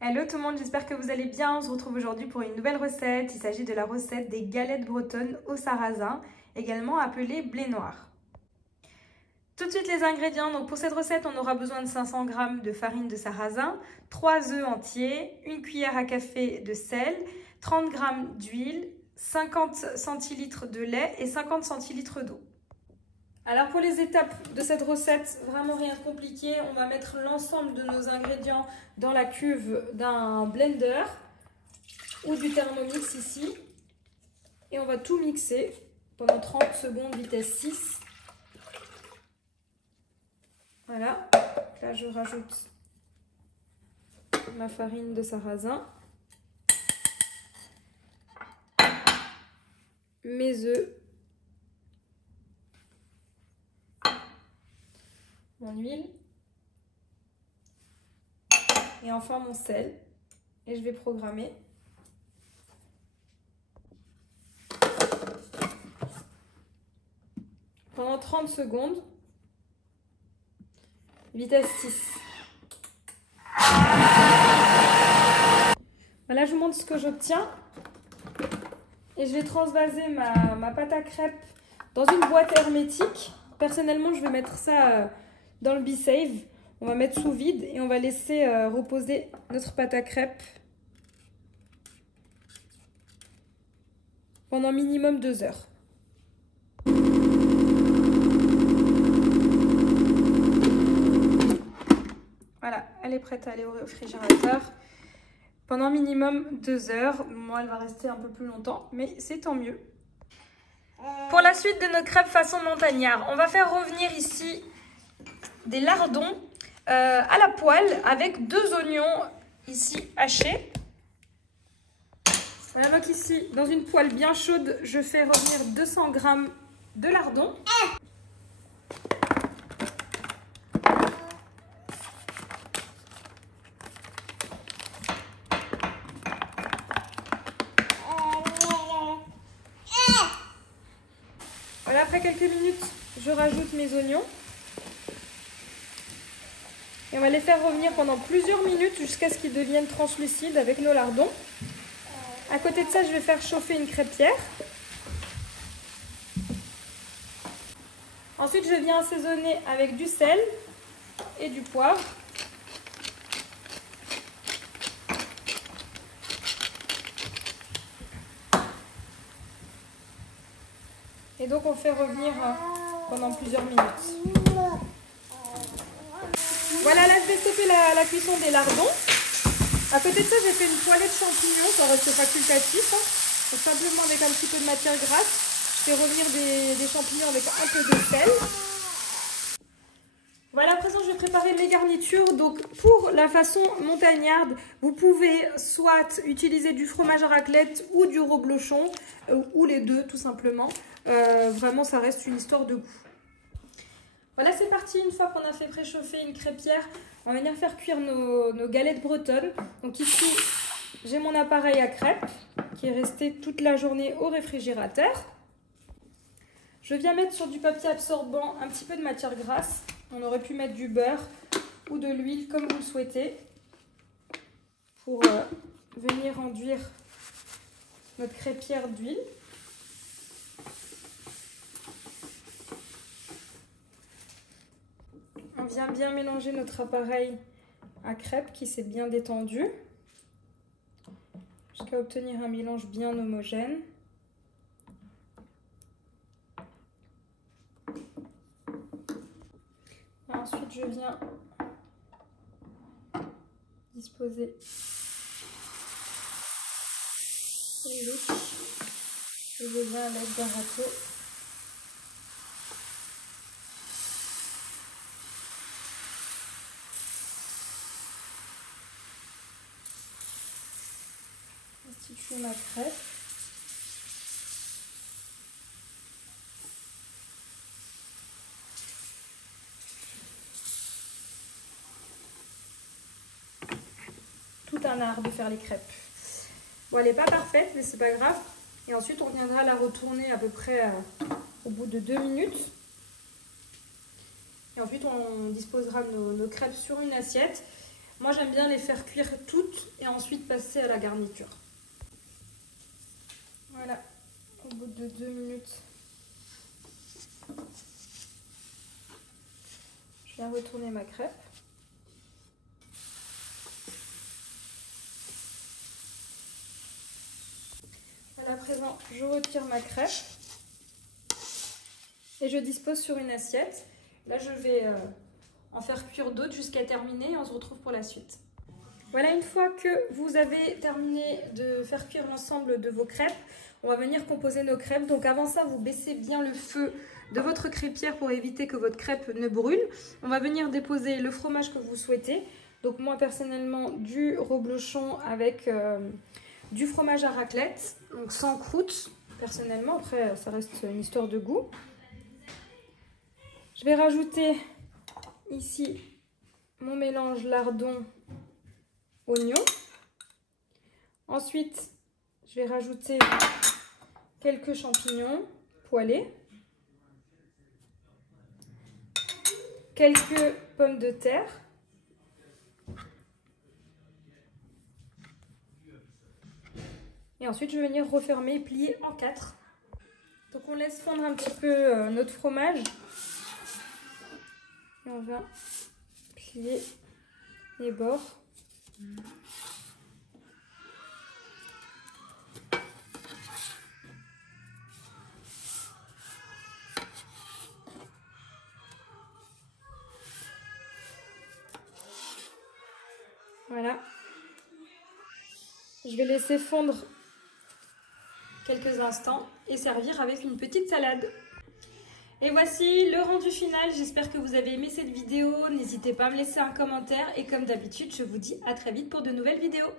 Hello tout le monde, j'espère que vous allez bien. On se retrouve aujourd'hui pour une nouvelle recette. Il s'agit de la recette des galettes bretonnes au sarrasin, également appelées blé noir. Tout de suite les ingrédients. Donc pour cette recette, on aura besoin de 500 g de farine de sarrasin, 3 œufs entiers, 1 cuillère à café de sel, 30 g d'huile, 50 centilitres de lait et 50 centilitres d'eau. Alors pour les étapes de cette recette, vraiment rien de compliqué, on va mettre l'ensemble de nos ingrédients dans la cuve d'un blender ou du Thermomix ici. Et on va tout mixer pendant 30 secondes, vitesse 6. Voilà, là je rajoute ma farine de sarrasin, mes œufs, mon huile et enfin mon sel, et je vais programmer. Pendant 30 secondes, vitesse 6. Voilà, je vous montre ce que j'obtiens. Et je vais transvaser ma pâte à crêpes dans une boîte hermétique. Personnellement, je vais mettre ça dans le B-Save. On va mettre sous vide et on va laisser reposer notre pâte à crêpes pendant minimum 2 heures. Voilà, elle est prête à aller au réfrigérateur pendant minimum 2 heures. Moi, elle va rester un peu plus longtemps, mais c'est tant mieux. Pour la suite de nos crêpes façon montagnard, on va faire revenir ici des lardons à la poêle avec 2 oignons ici hachés. Voilà, donc ici, dans une poêle bien chaude, je fais revenir 200 g de lardons. Voilà, après quelques minutes, je rajoute mes oignons. Et on va les faire revenir pendant plusieurs minutes jusqu'à ce qu'ils deviennent translucides avec nos lardons. À côté de ça, je vais faire chauffer une crêpière. Ensuite, je viens assaisonner avec du sel et du poivre. Et donc, on fait revenir pendant plusieurs minutes. Voilà, là, je vais stopper la cuisson des lardons. À côté de ça, j'ai fait une poêlée de champignons, ça reste facultatif. Donc, simplement avec un petit peu de matière grasse, je fais revenir des champignons avec un peu de sel. Voilà, à présent, je vais préparer mes garnitures. Donc, pour la façon montagnarde, vous pouvez soit utiliser du fromage à raclette ou du reblochon, ou les deux, tout simplement. Vraiment, ça reste une histoire de goût. Voilà, c'est parti. Une fois qu'on a fait préchauffer une crêpière, on va venir faire cuire nos galettes bretonnes. Donc ici, j'ai mon appareil à crêpes qui est resté toute la journée au réfrigérateur. Je viens mettre sur du papier absorbant un petit peu de matière grasse. On aurait pu mettre du beurre ou de l'huile comme vous le souhaitez pour venir enduire notre crêpière d'huile. On vient bien mélanger notre appareil à crêpes qui s'est bien détendu jusqu'à obtenir un mélange bien homogène. Ensuite, je viens disposer les louches et je viens à l'aide d'un râteau instituer ma crêpe. Tout un art de faire les crêpes. Bon, elle n'est pas parfaite, mais c'est pas grave. Et ensuite, on viendra la retourner à peu près au bout de 2 minutes. Et ensuite, on disposera nos crêpes sur une assiette. Moi, j'aime bien les faire cuire toutes et ensuite passer à la garniture. Voilà, au bout de 2 minutes, je viens retourner ma crêpe. Voilà, à présent, je retire ma crêpe et je dispose sur une assiette. Là, je vais en faire cuire d'autres jusqu'à terminer et on se retrouve pour la suite. Voilà, une fois que vous avez terminé de faire cuire l'ensemble de vos crêpes, on va venir composer nos crêpes. Donc avant ça, vous baissez bien le feu de votre crêpière pour éviter que votre crêpe ne brûle. On va venir déposer le fromage que vous souhaitez. Donc moi personnellement, du reblochon avec du fromage à raclette, donc sans croûte personnellement. Après, ça reste une histoire de goût. Je vais rajouter ici mon mélange lardon oignon. Ensuite, je vais rajouter quelques champignons poêlés, quelques pommes de terre, et ensuite je vais venir refermer et plier en 4. Donc on laisse fondre un petit peu notre fromage et on va plier les bords. Voilà. Je vais laisser fondre quelques instants et servir avec une petite salade. Et voici le rendu final. J'espère que vous avez aimé cette vidéo. N'hésitez pas à me laisser un commentaire et comme d'habitude, je vous dis à très vite pour de nouvelles vidéos.